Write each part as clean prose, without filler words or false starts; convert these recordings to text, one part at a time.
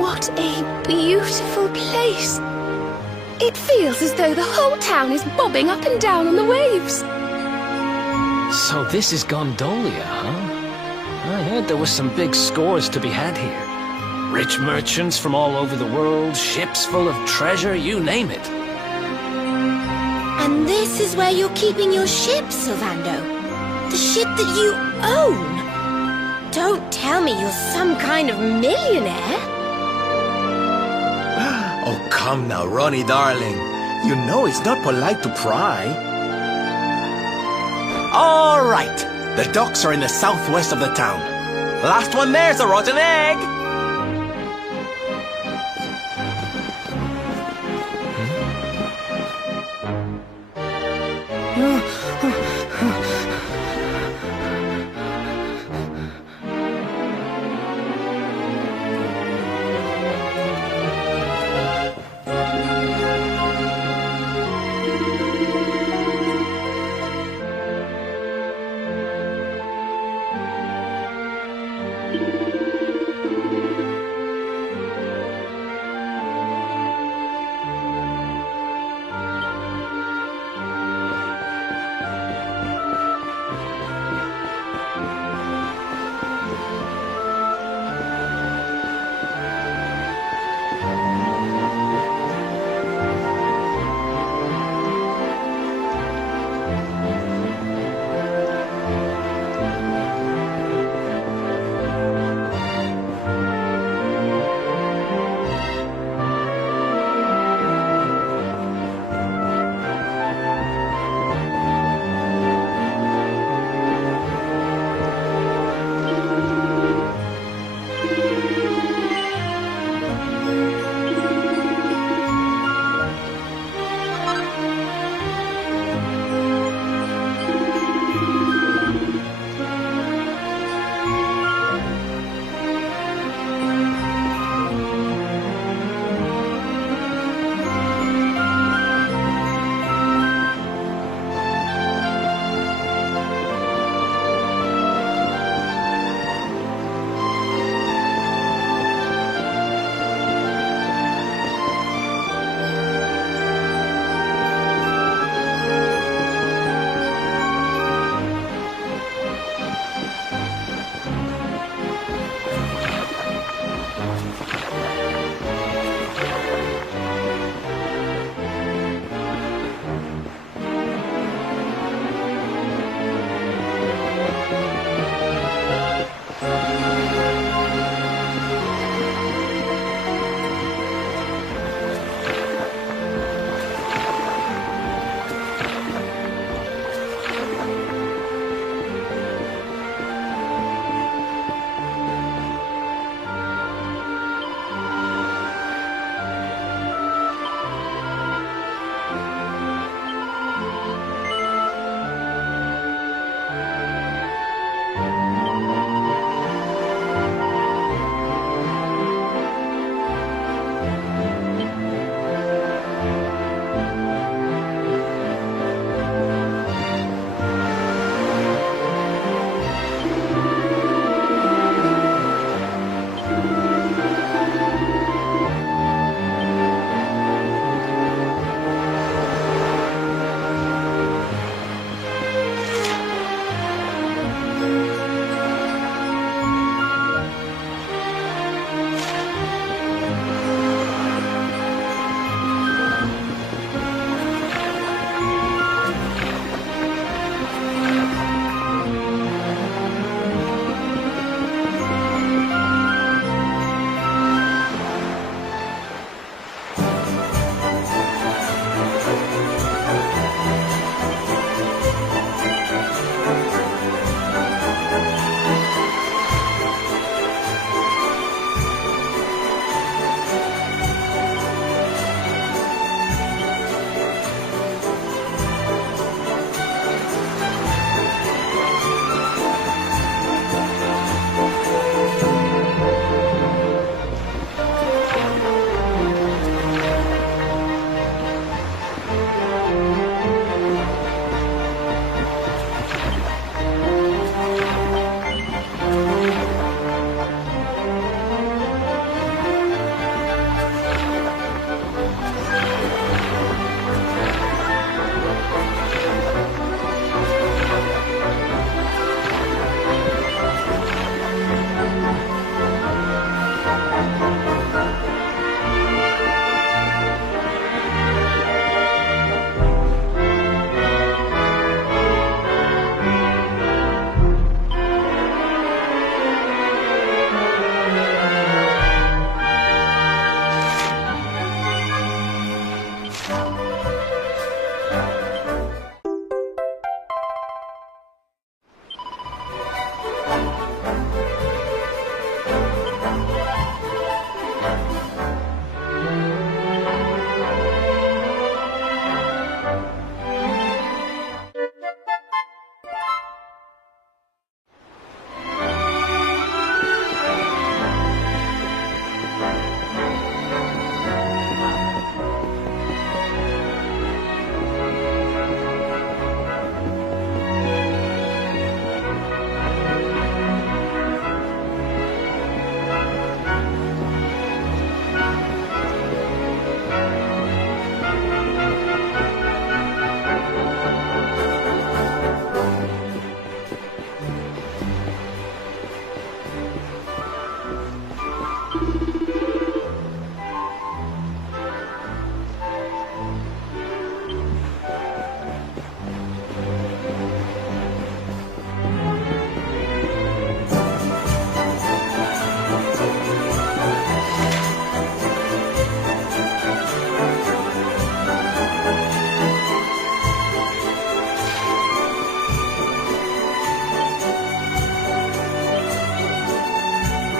What a beautiful place. It feels as though the whole town is bobbing up and down on the waves. So this is Gondolia, huh? I heard there was some big scores to be had here. Rich merchants from all over the world, ships full of treasure, you name it. And this is where you're keeping your ship, Sylvando? The ship that you own? Don't tell me you're some kind of millionaire. Oh, come now, Ronnie, darling. You know it's not polite to pry. All right. The docks are in the southwest of the town. Last one there's a rotten egg.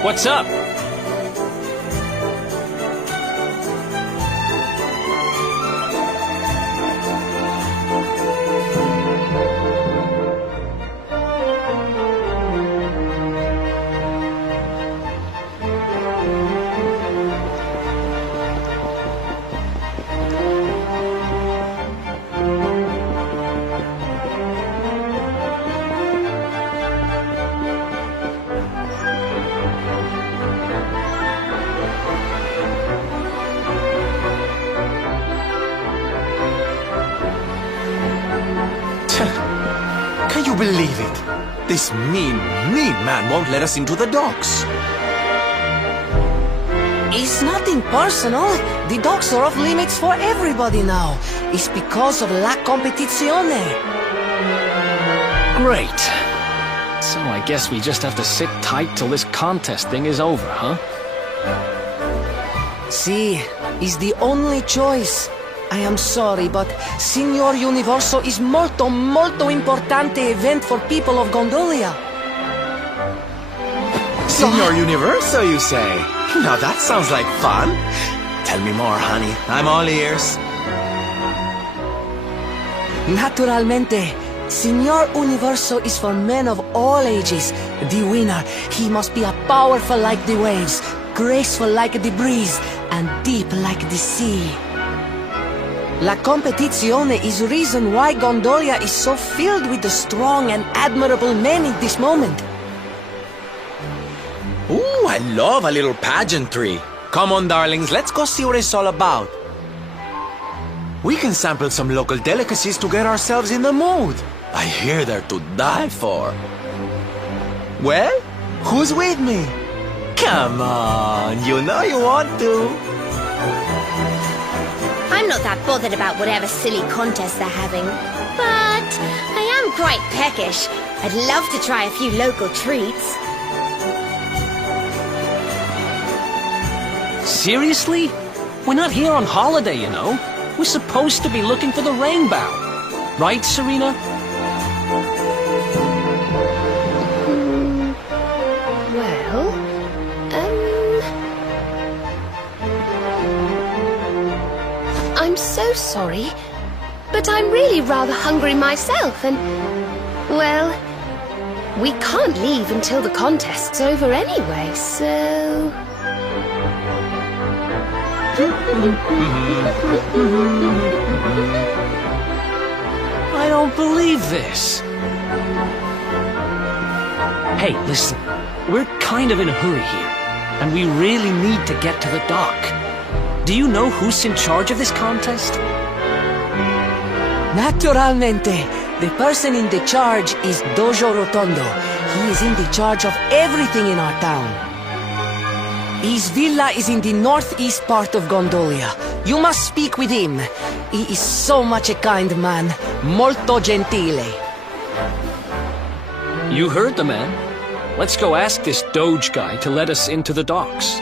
What's up? Can you believe it? This mean man won't let us into the docks. It's nothing personal. The docks are off limits for everybody now. It's because of la competizione. Great. So I guess we just have to sit tight till this contest thing is over, huh? See, it's the only choice. I am sorry, but Signor Universo is molto importante event for people of Gondolia. Signor Universo, you say? Now that sounds like fun. Tell me more, honey. I'm all ears. Naturalmente, Signor Universo is for men of all ages. The winner, he must be powerful like the waves, graceful like the breeze, and deep like the sea. La competizione is the reason why Gondolia is so filled with the strong and admirable men in this moment. Ooh, I love a little pageantry. Come on, darlings, let's go see what it's all about. We can sample some local delicacies to get ourselves in the mood. I hear they're to die for. Well, who's with me? Come on, you know you want to. I'm not that bothered about whatever silly contest they're having. But I am quite peckish. I'd love to try a few local treats. Seriously? We're not here on holiday, you know. We're supposed to be looking for the rainbow. Right, Serena? Well, I'm so sorry, but I'm really rather hungry myself and, well, we can't leave until the contest's over anyway, so... I don't believe this. Hey, listen. We're kind of in a hurry here, and we really need to get to the dock. Do you know who's in charge of this contest? Naturalmente, the person in the charge is Dojo Rotondo. He is in the charge of everything in our town. His villa is in the northeast part of Gondolia. You must speak with him. He is so much a kind man. Molto gentile. You heard the man. Let's go ask this Doge guy to let us into the docks.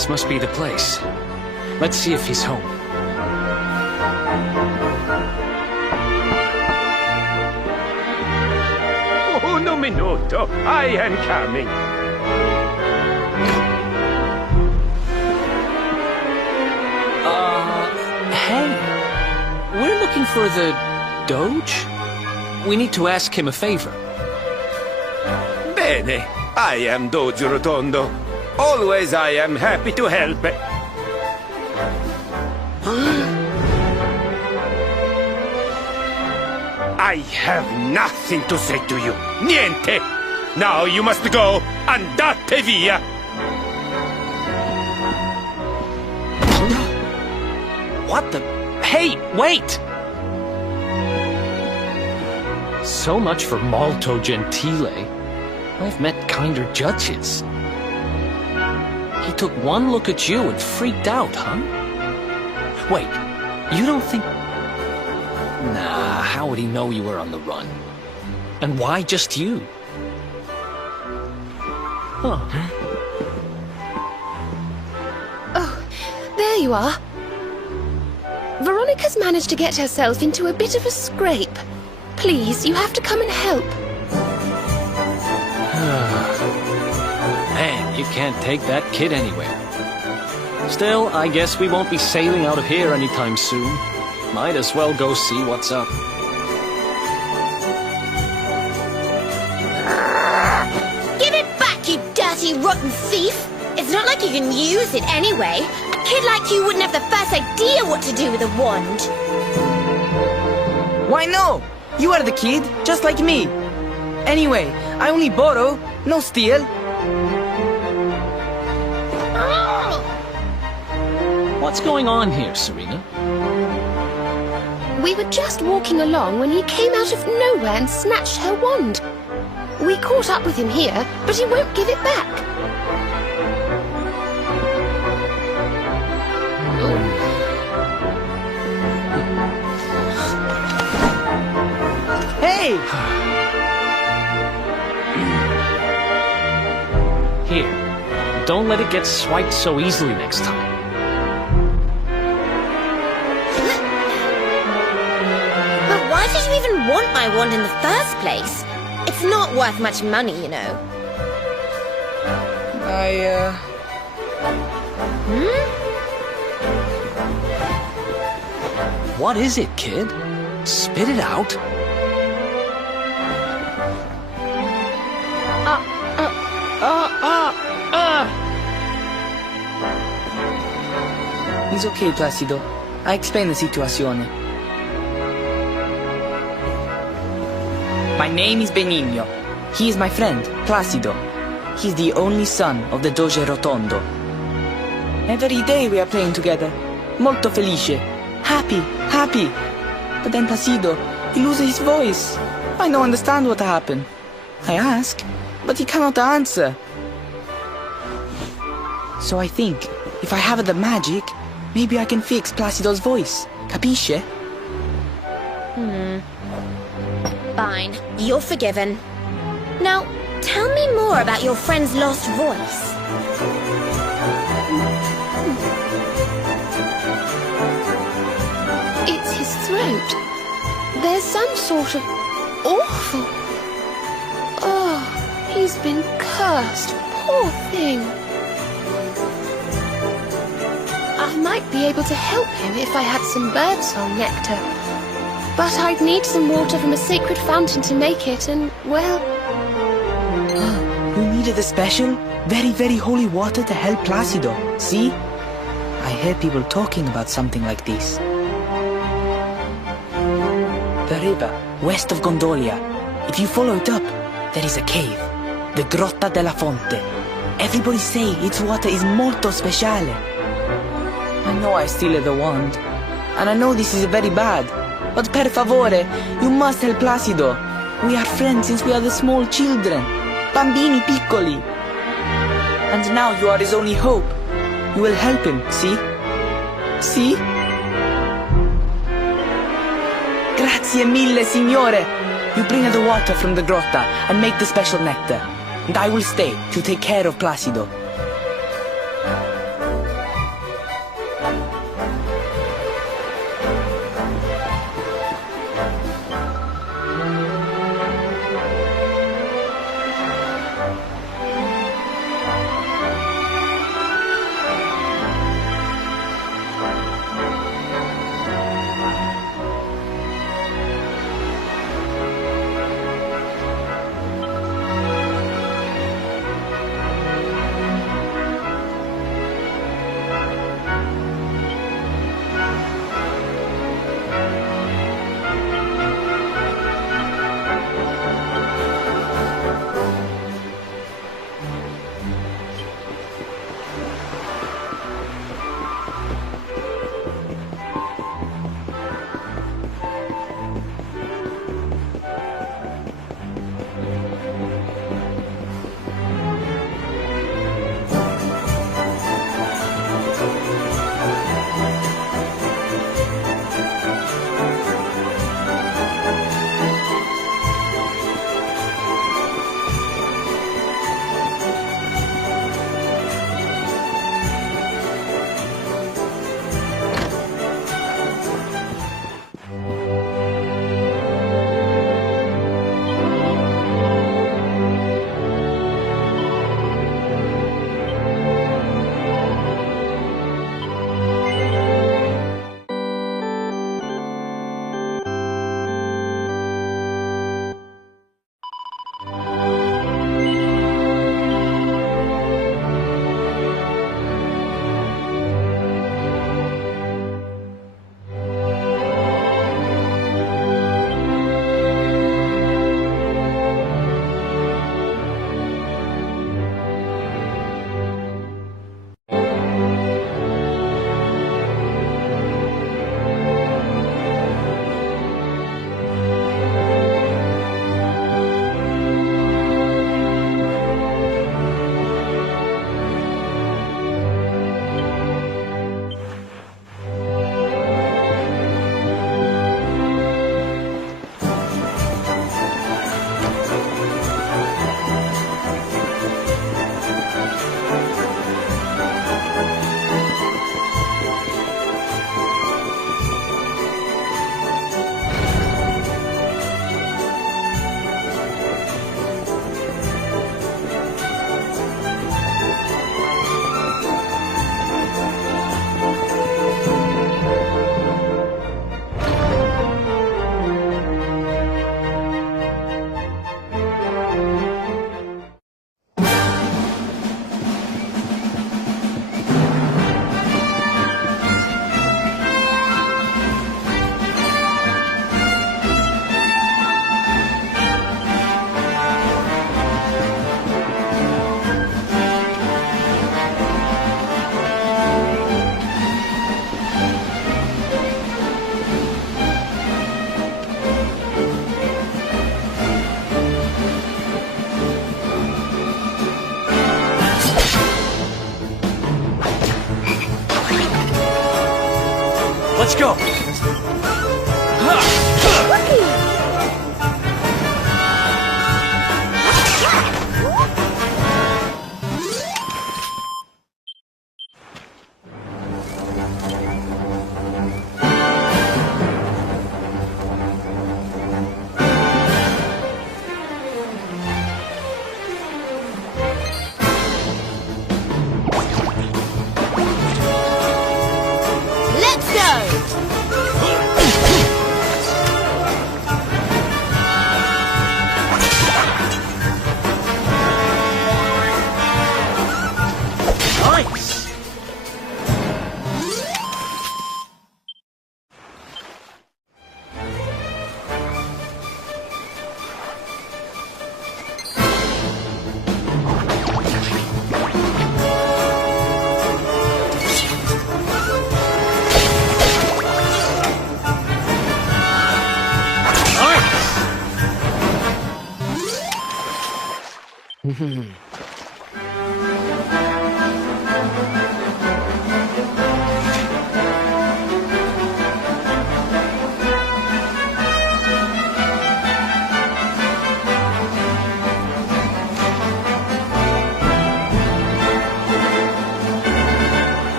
This must be the place. Let's see if he's home. Un minuto, I am coming. Hey, we're looking for the Doge? We need to ask him a favor. Bene, I am Doge Rotondo. Always I am happy to help. I have nothing to say to you. Niente! Now you must go. Andate via! What the? Hey, wait! So much for Molto Gentile. I've met kinder judges. He took one look at you and freaked out, huh? Wait, you don't think... Nah, how would he know you were on the run? And why just you? Huh. Oh, there you are. Veronica's managed to get herself into a bit of a scrape. Please, you have to come and help. Man, you can't take that kid anywhere. Still, I guess we won't be sailing out of here anytime soon. Might as well go see what's up. Give it back, you dirty, rotten thief! It's not like you can use it anyway. A kid like you wouldn't have the first idea what to do with a wand. Why no? You are the kid, just like me. Anyway, I only borrow, no steal. What's going on here, Serena? We were just walking along when he came out of nowhere and snatched her wand. We caught up with him here, but he won't give it back. Hey! Here, don't let it get swiped so easily next time. But why did you even want my wand in the first place? It's not worth much money, you know. What is it, kid? Spit it out. It's okay, Placido. I explained the situation. My name is Benigno. He is my friend, Placido. He's the only son of the Doge Rotondo. Every day we are playing together. Molto felice. Happy, happy. But then Placido, he loses his voice. I don't understand what happened. I ask, but he cannot answer. So I think, if I have the magic, maybe I can fix Placido's voice. Capisce? Fine, you're forgiven. Now, tell me more about your friend's lost voice. It's his throat. There's some sort of awful... Oh, he's been cursed, poor thing. I might be able to help him if I had some birdsong nectar. But I'd need some water from a sacred fountain to make it, and, well... You needed a special, very, very holy water to help Placido, see? I hear people talking about something like this. The river, west of Gondolia. If you follow it up, there is a cave. The Grotta della Fonte. Everybody say its water is molto speciale. I know I steal the wand. And I know this is very bad. But per favore, you must help Placido. We are friends since we are the small children. Bambini piccoli. And now you are his only hope. You will help him, see? See? Grazie mille, signore. You bring the water from the grotta and make the special nectar. And I will stay to take care of Placido.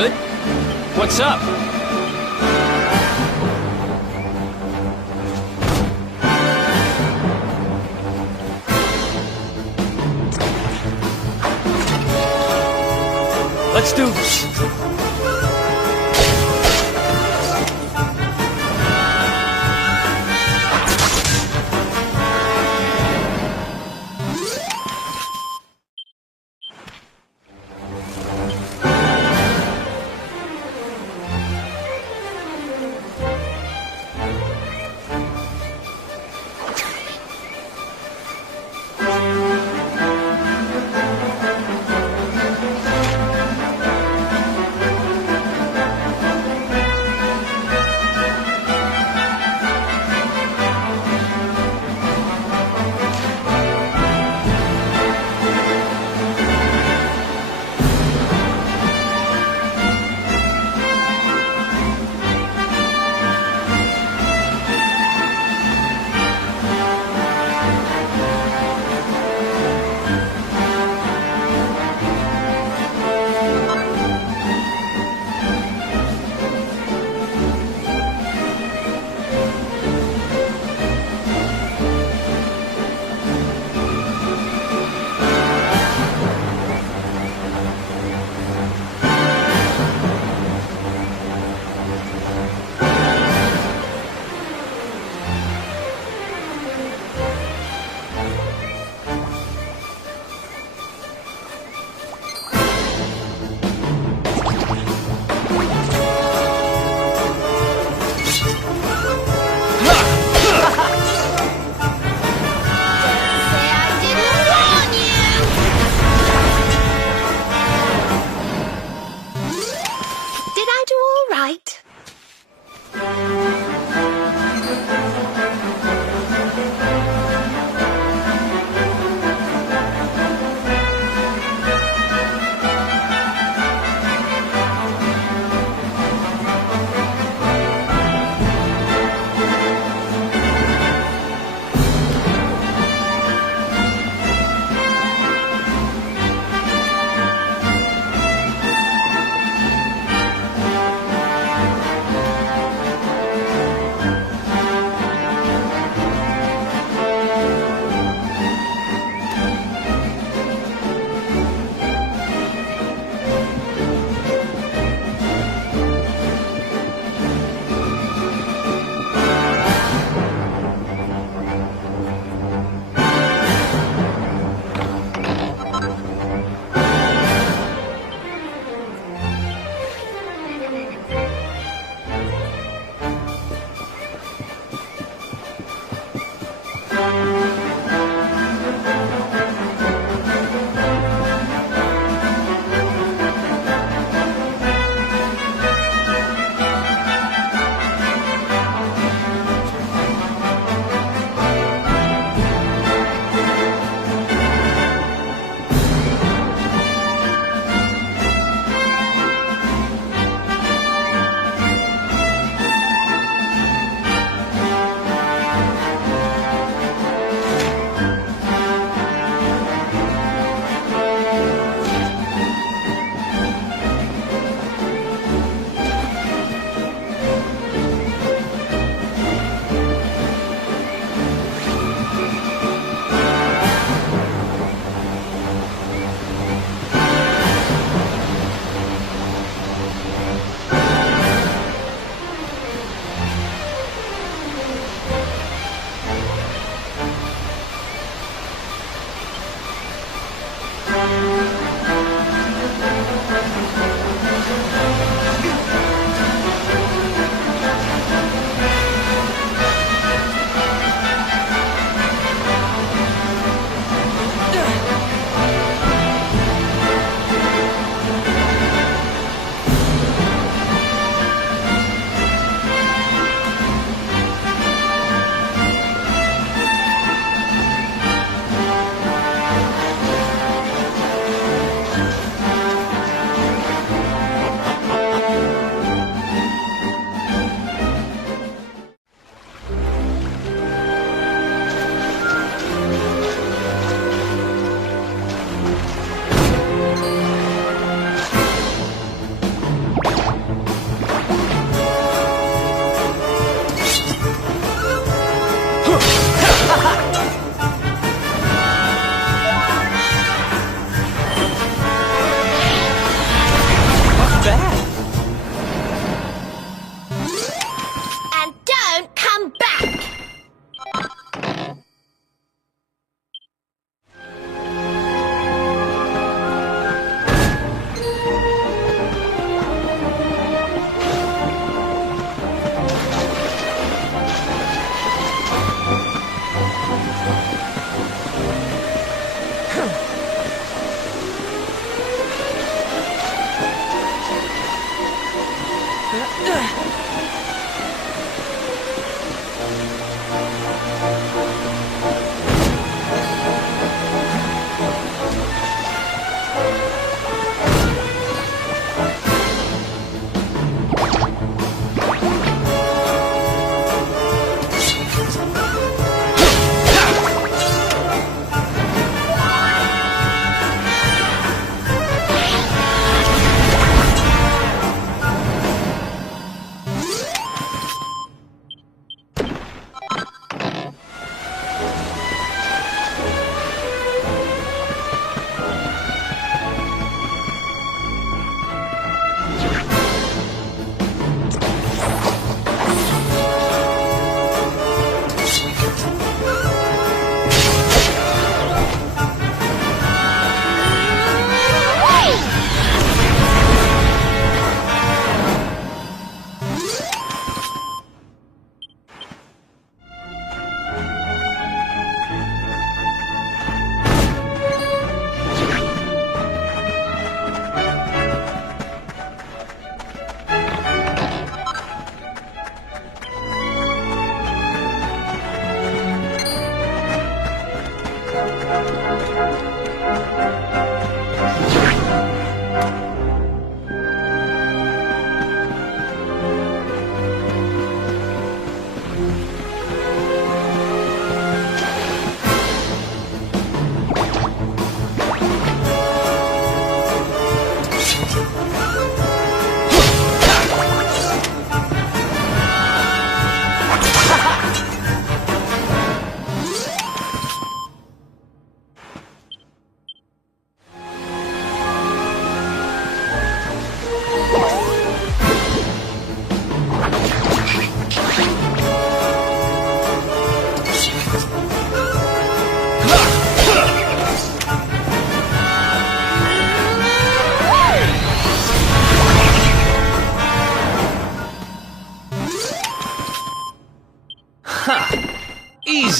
good? What's up? Let's do this.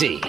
Easy.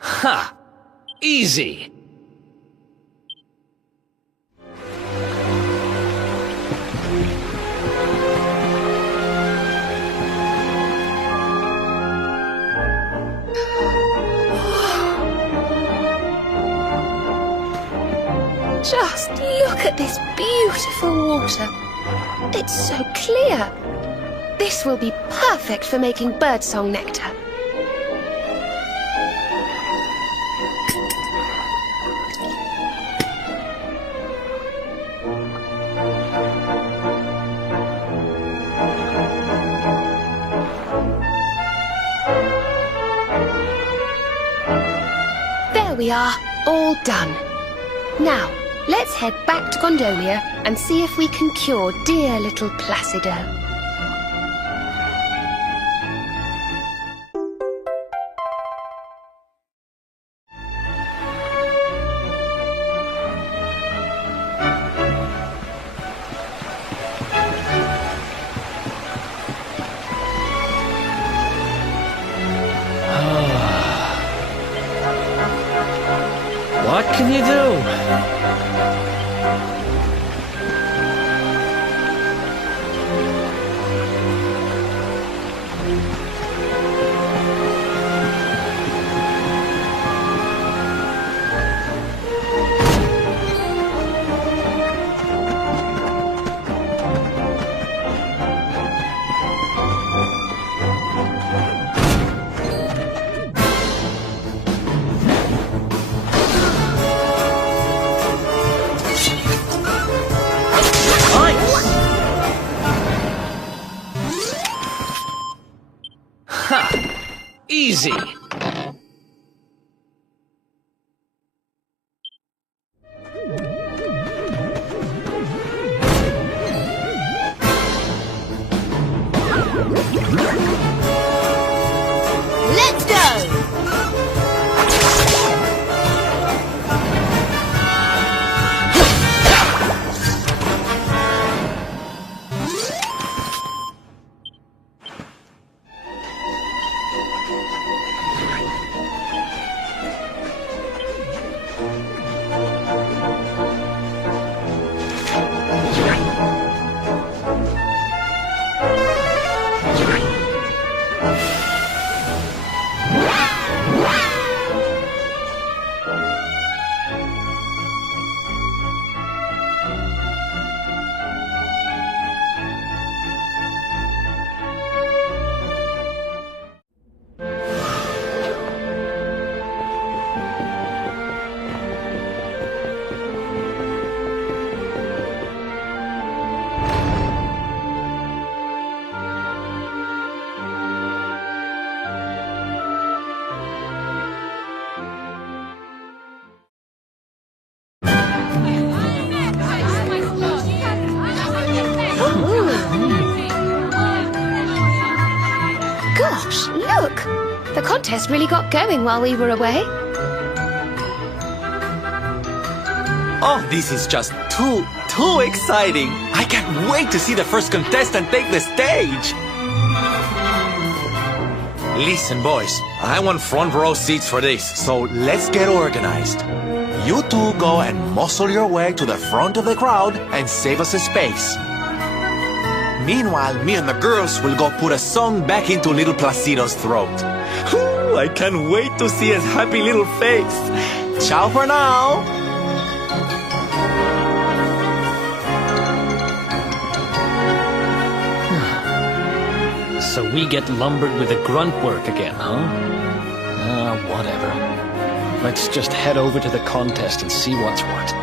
Ha! Easy! Just look at this beautiful water. It's so clear. This will be perfect for making birdsong nectar. There we are, all done. Now, let's head back to Gondolia and see if we can cure dear little Placido. What can you do? Easy! Let's go! Gosh, look! The contest really got going while we were away. Oh, this is just too exciting. I can't wait to see the first contestant take the stage. Listen, boys, I want front row seats for this, so let's get organized. You two go and muscle your way to the front of the crowd and save us a space. Meanwhile, me and the girls will go put a song back into little Placido's throat. Ooh, I can't wait to see his happy little face. Ciao for now. So we get lumbered with the grunt work again, huh? Whatever. Let's just head over to the contest and see what's what.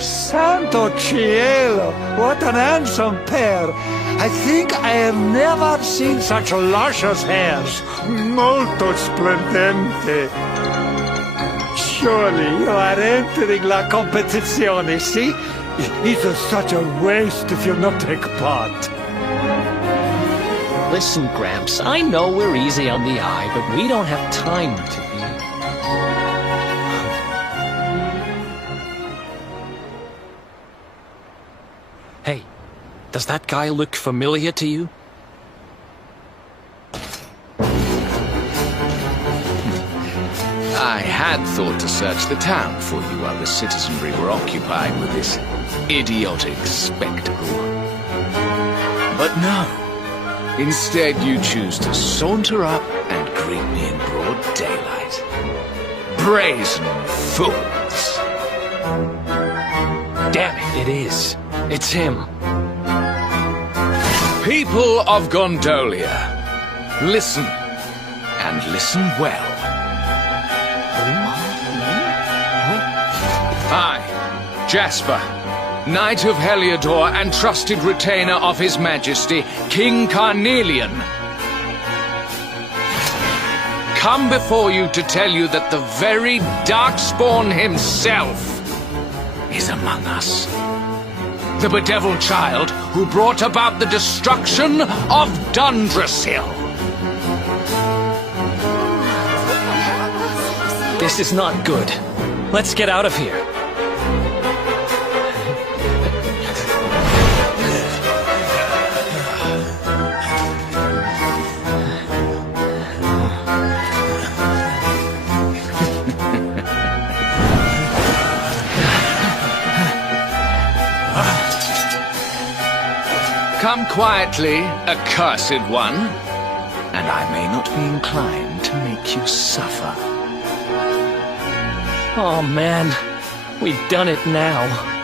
Santo cielo, what an handsome pair. I think I have never seen such luscious hairs. Molto splendente. Surely you are entering la competizione, see? It's such a waste if you not take part. Listen, Gramps, I know we're easy on the eye, but we don't have time to be... Hey, does that guy look familiar to you? I had thought to search the town for you while the citizenry were occupied with this idiotic spectacle. But no. Instead, you choose to saunter up and greet me in broad daylight. Brazen fools! Damn it, it is. It's him. People of Gondolia, listen, and listen well. I, Jasper, Knight of Heliodor and trusted retainer of His Majesty, King Carnelian, come before you to tell you that the very Darkspawn himself is among us. The bedeviled child who brought about the destruction of Dundrasil. This is not good. Let's get out of here. Come quietly, accursed one, and I may not be inclined to make you suffer. Oh man, we've done it now.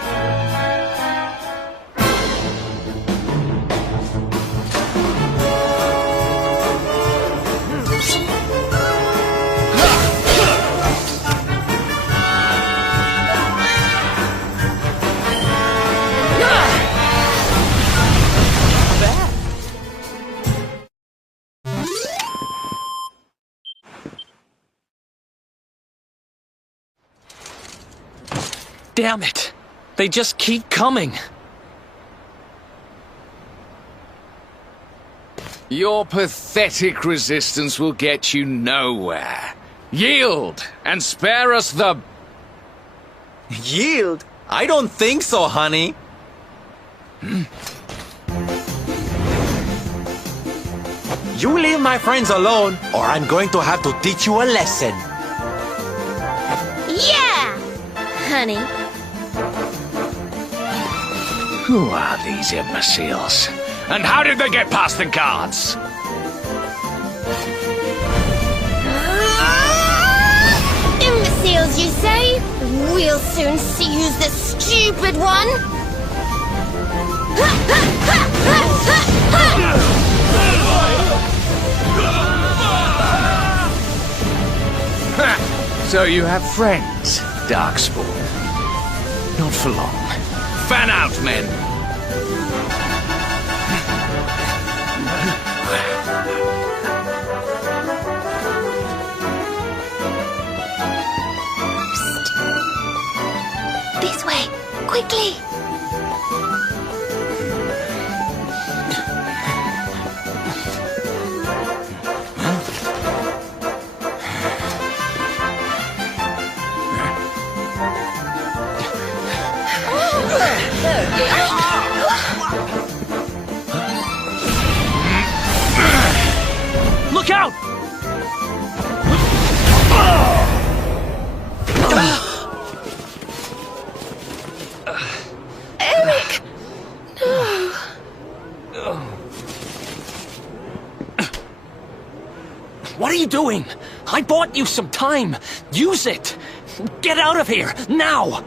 Damn it! They just keep coming! Your pathetic resistance will get you nowhere. Yield, and spare us the... Yield? I don't think so, honey. You leave my friends alone, or I'm going to have to teach you a lesson. Yeah, honey. Who are these imbeciles? And how did they get past the guards? Imbeciles, you say? We'll soon see who's the stupid one. So you have friends, Darkspawn. Not for long. Fan out, men! This way, quickly! Look out! Eric! No. What are you doing? I bought you some time. Use it. Get out of here, now!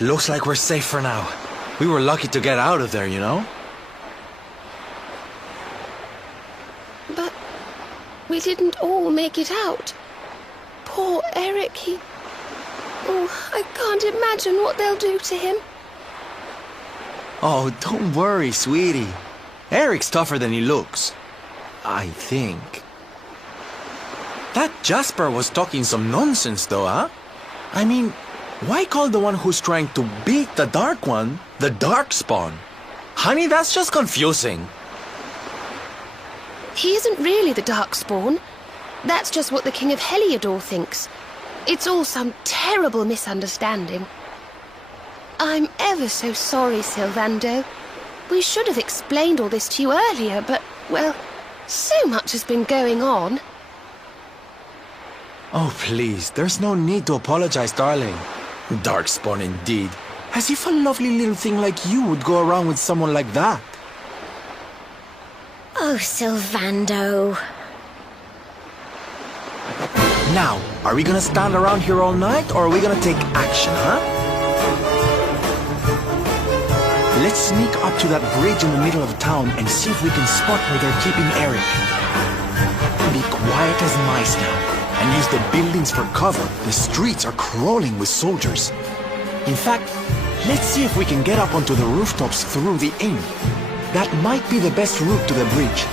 Looks like we're safe for now. We were lucky to get out of there, you know? But we didn't all make it out. Poor Eric, Oh, I can't imagine what they'll do to him. Oh, don't worry, sweetie. Eric's tougher than he looks. I think. That Jasper was talking some nonsense, though, huh? I mean, why call the one who's trying to beat the Dark One the Darkspawn? Honey, that's just confusing. He isn't really the Darkspawn. That's just what the King of Heliodor thinks. It's all some terrible misunderstanding. I'm ever so sorry, Sylvando. We should have explained all this to you earlier, but, well, so much has been going on. Oh, please, there's no need to apologize, darling. Darkspawn indeed. As if a lovely little thing like you would go around with someone like that. Oh, Sylvando. Now, are we gonna stand around here all night, or are we gonna take action, huh? Let's sneak up to that bridge in the middle of town and see if we can spot where they're keeping Eric. Be quiet as mice now, and use the buildings for cover. The streets are crawling with soldiers. In fact, let's see if we can get up onto the rooftops through the inn. That might be the best route to the bridge.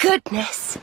Goodness.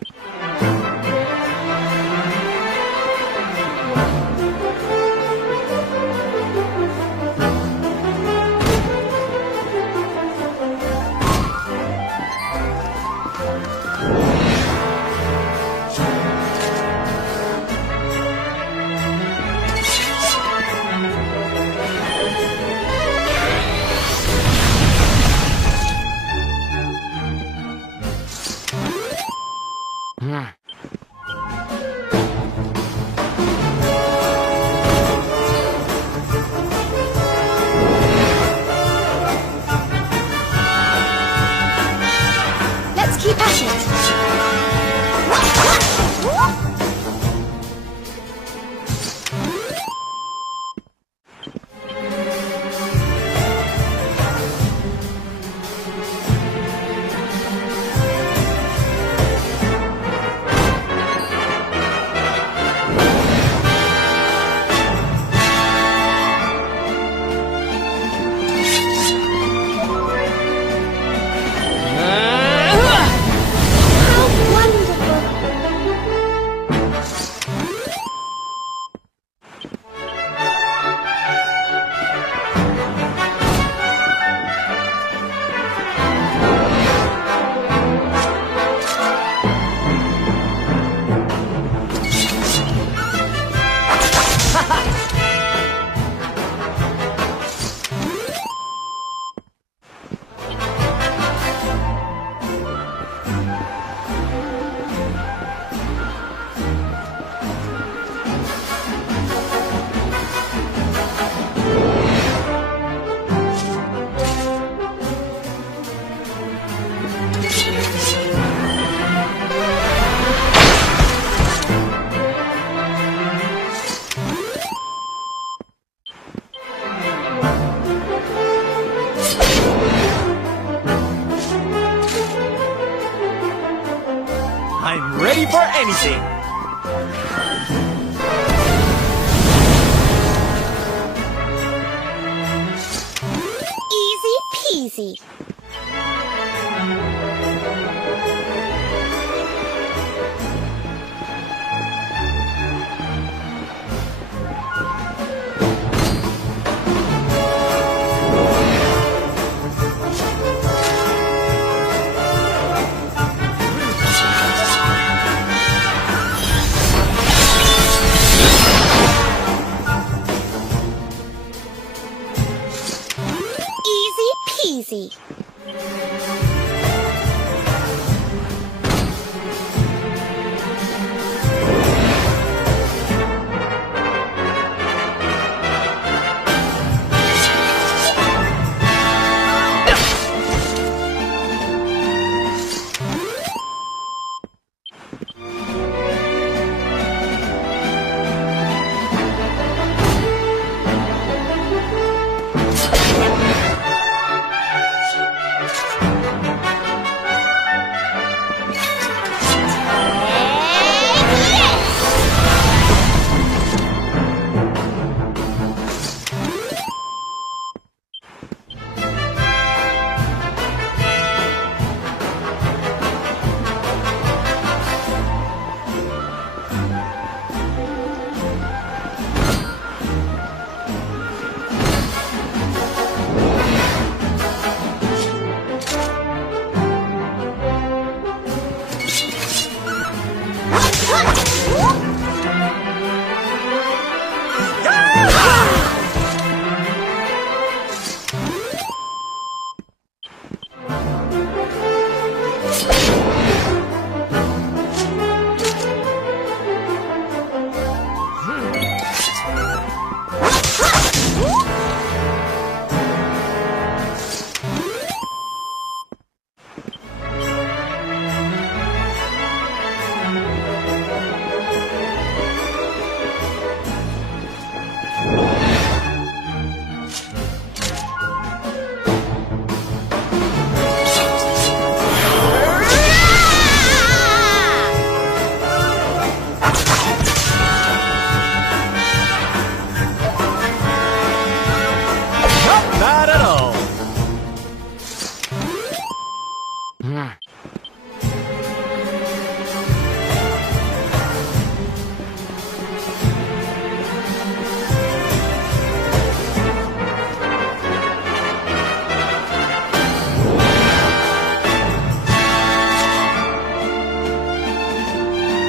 Keep at it. I'm ready for anything! peasy. Easy.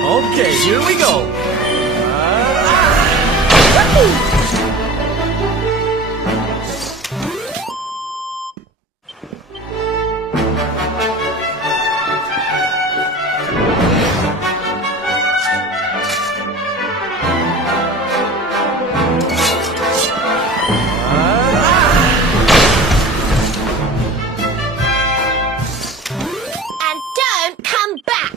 Okay, here we go. And don't come back.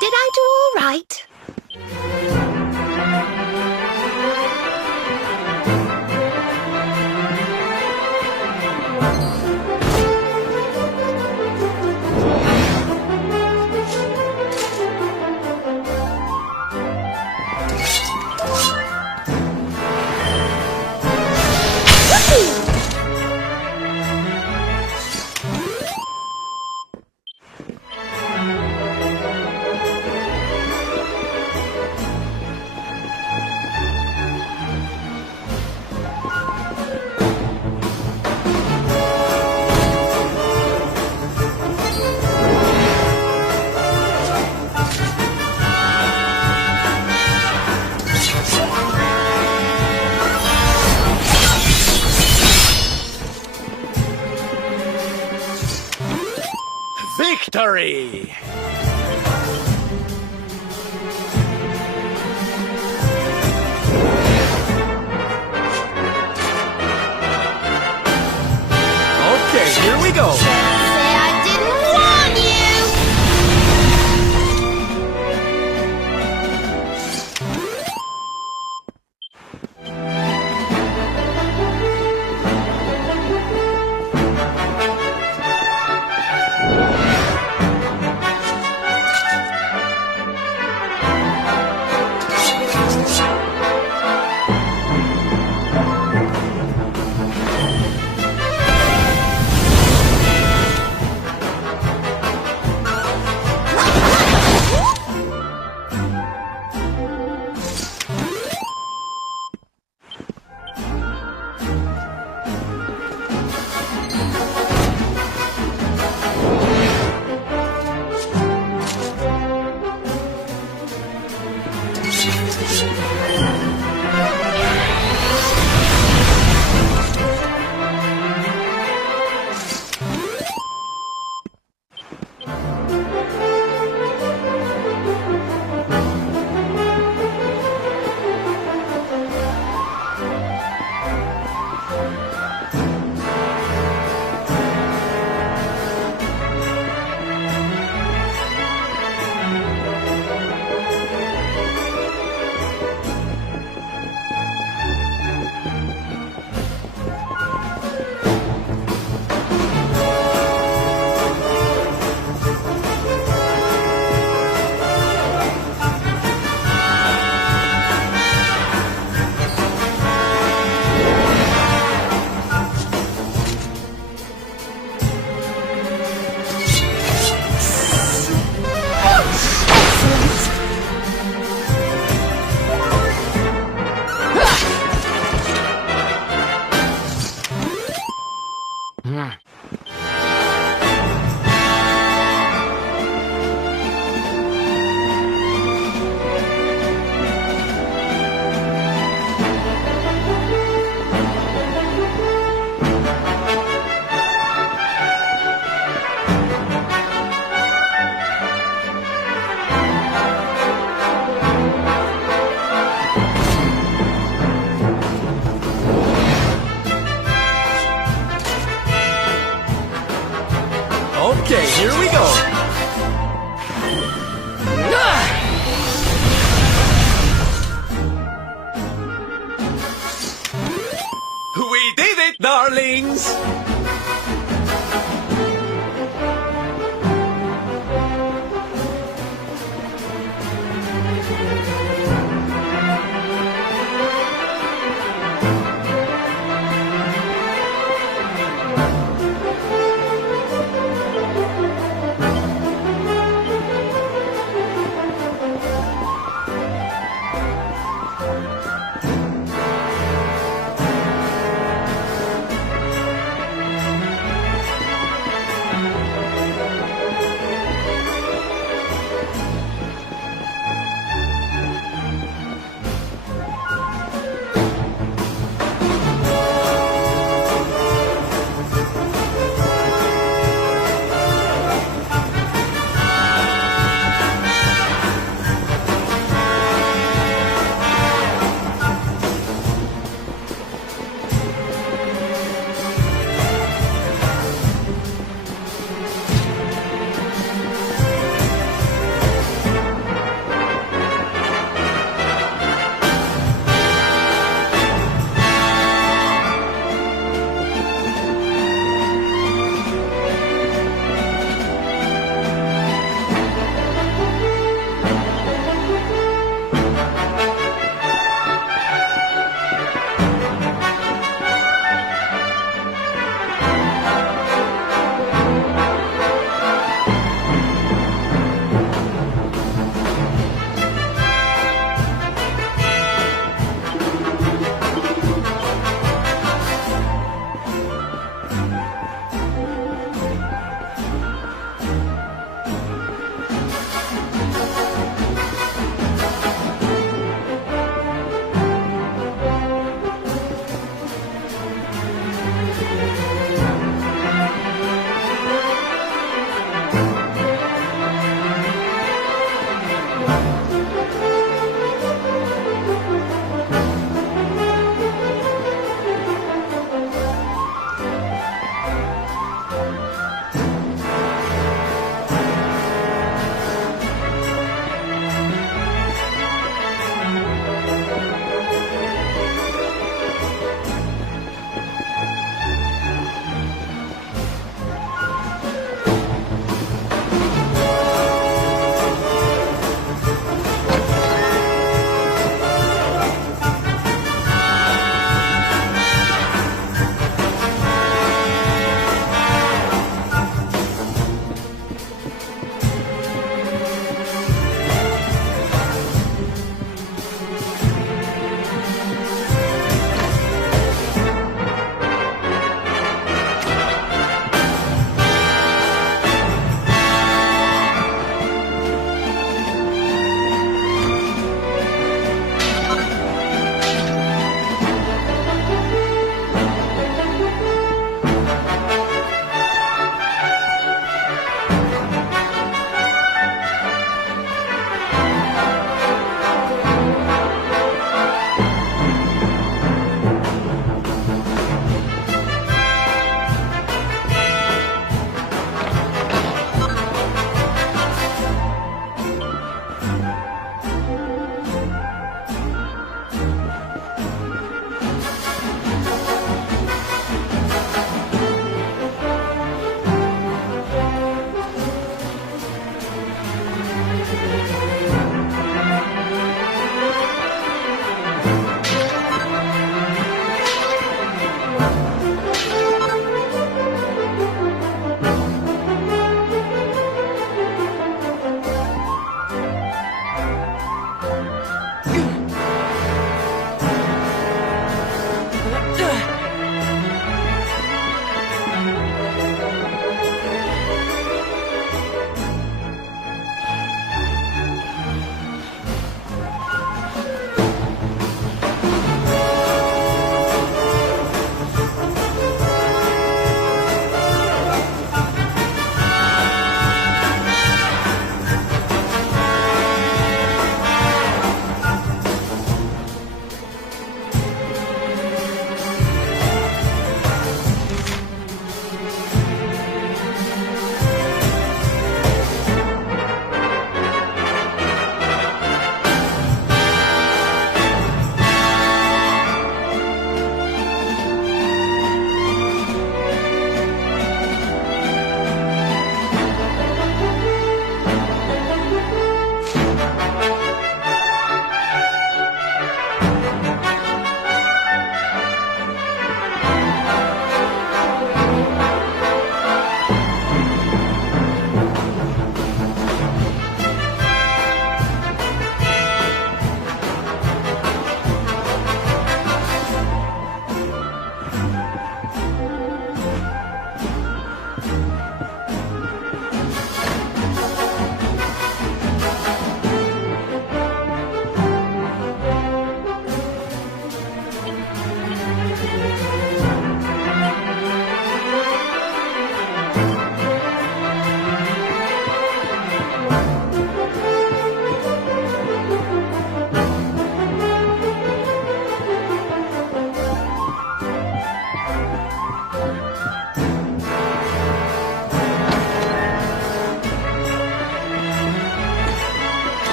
Did I do all right? Victory! Okay, here we go. Say I didn't warn you. Okay, here we go. We did it, darlings!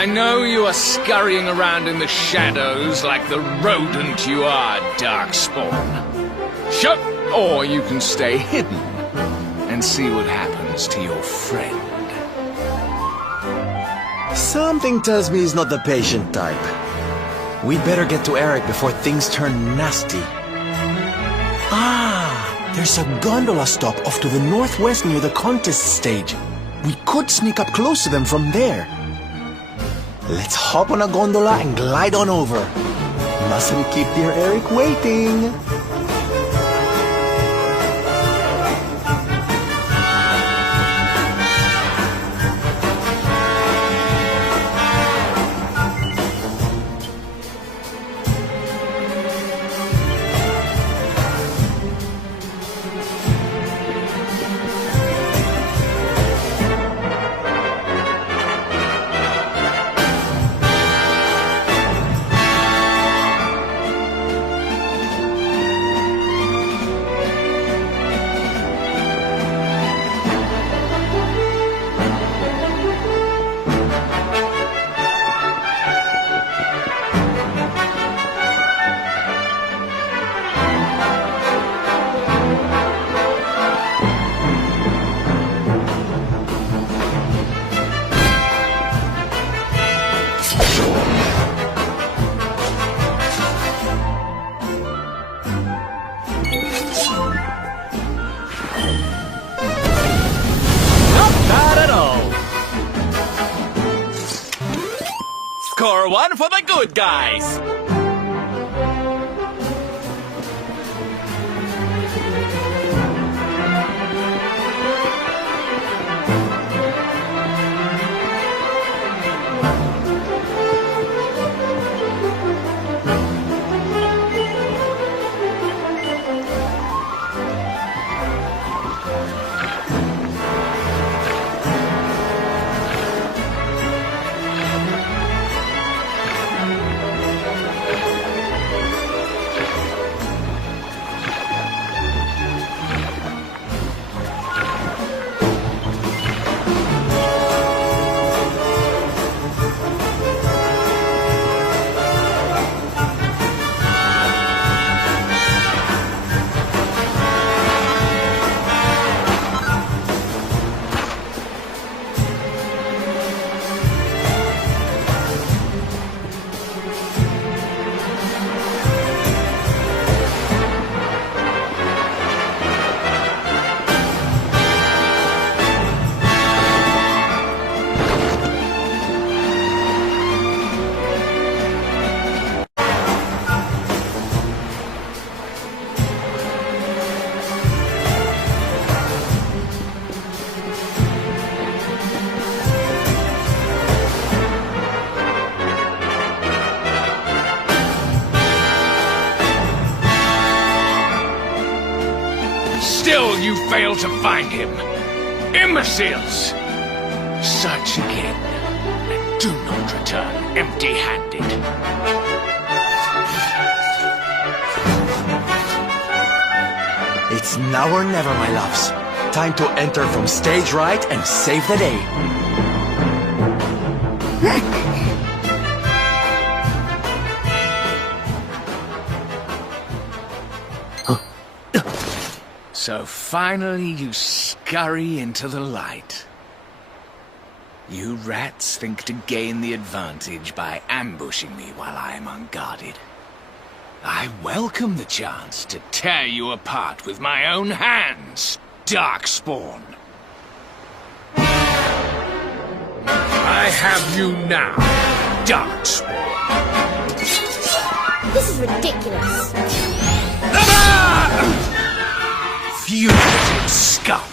I know you are scurrying around in the shadows like the rodent you are, Darkspawn. Shut, or you can stay hidden and see what happens to your friend. Something tells me he's not the patient type. We'd better get to Eric before things turn nasty. Ah, there's a gondola stop off to the northwest near the contest stage. We could sneak up close to them from there. Let's hop on a gondola and glide on over. Mustn't keep dear Eric waiting. Score one for the good guys! Still you fail to find him. Imbeciles! Search again, and do not return empty-handed. It's now or never, my loves. Time to enter from stage right and save the day. So finally you scurry into the light. You rats think to gain the advantage by ambushing me while I am unguarded. I welcome the chance to tear you apart with my own hands, Darkspawn. I have you now, Darkspawn. This is ridiculous. Fugitive scum!